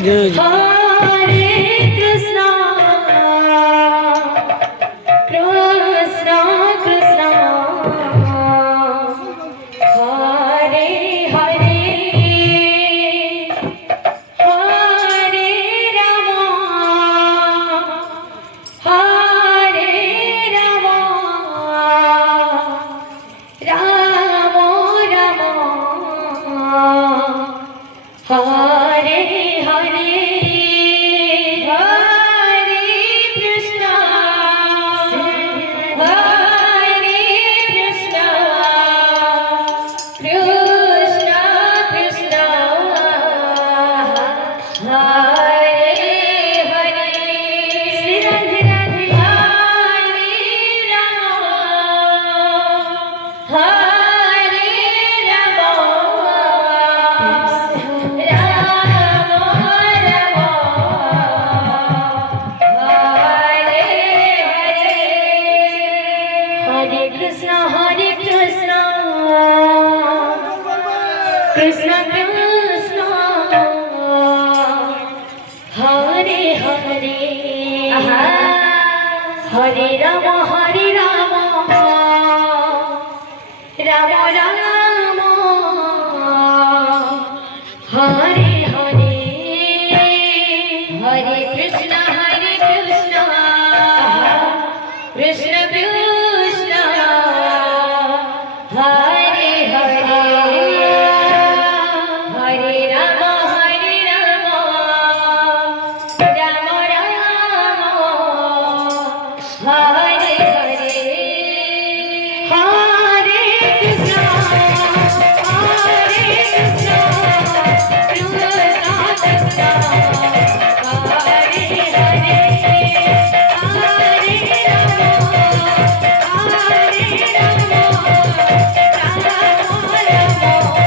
Hare Krishna, Krishna Krishna, Hare Hare, Hare Rama, Hare Rama, Rama Rama, Hare Hare, Hare Krishna, Hare Krishna, Krishna Krishna, Hare Hare, Shri Radhe Radhe, Hare Rama, Hare Rama, Hare Krishna, Krishna Krishna, Hare Hare, Hare Rama, Hare Rama, Rama Rama, Hare Hare, Hare Krishna, Krishna Krishna, Hare Hare, Hare Rama, Rama Rama, Hare Hare, Hare Krishna, Krishna Krishna, Hare Hare, Hare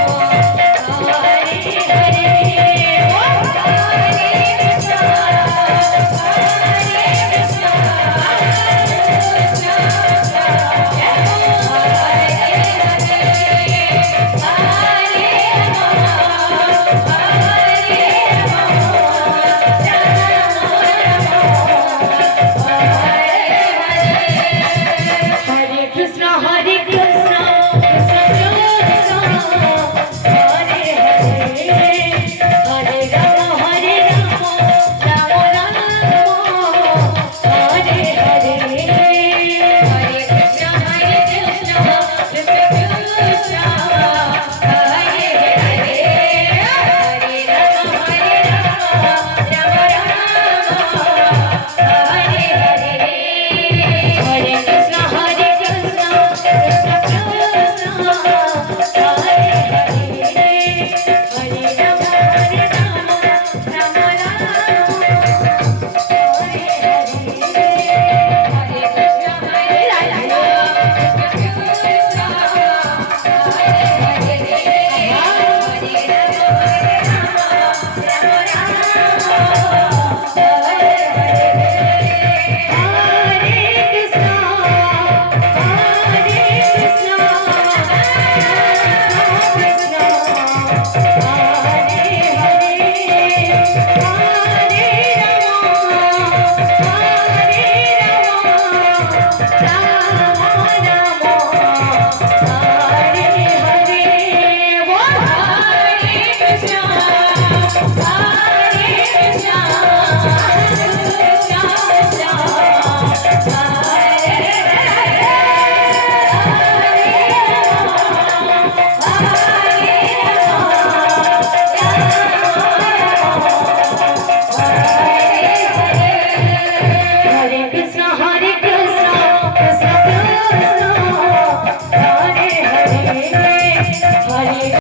Hare Krishna, Hare Krishna, Krishna Krishna, Hare Hare, Hare Rama, Rama Rama, Hare Hare, Hare Krishna, Krishna Krishna, Hare Hare, Hare Rama, Rama Rama, Hare Hare, Hare Krishna, Krishna Krishna, Hare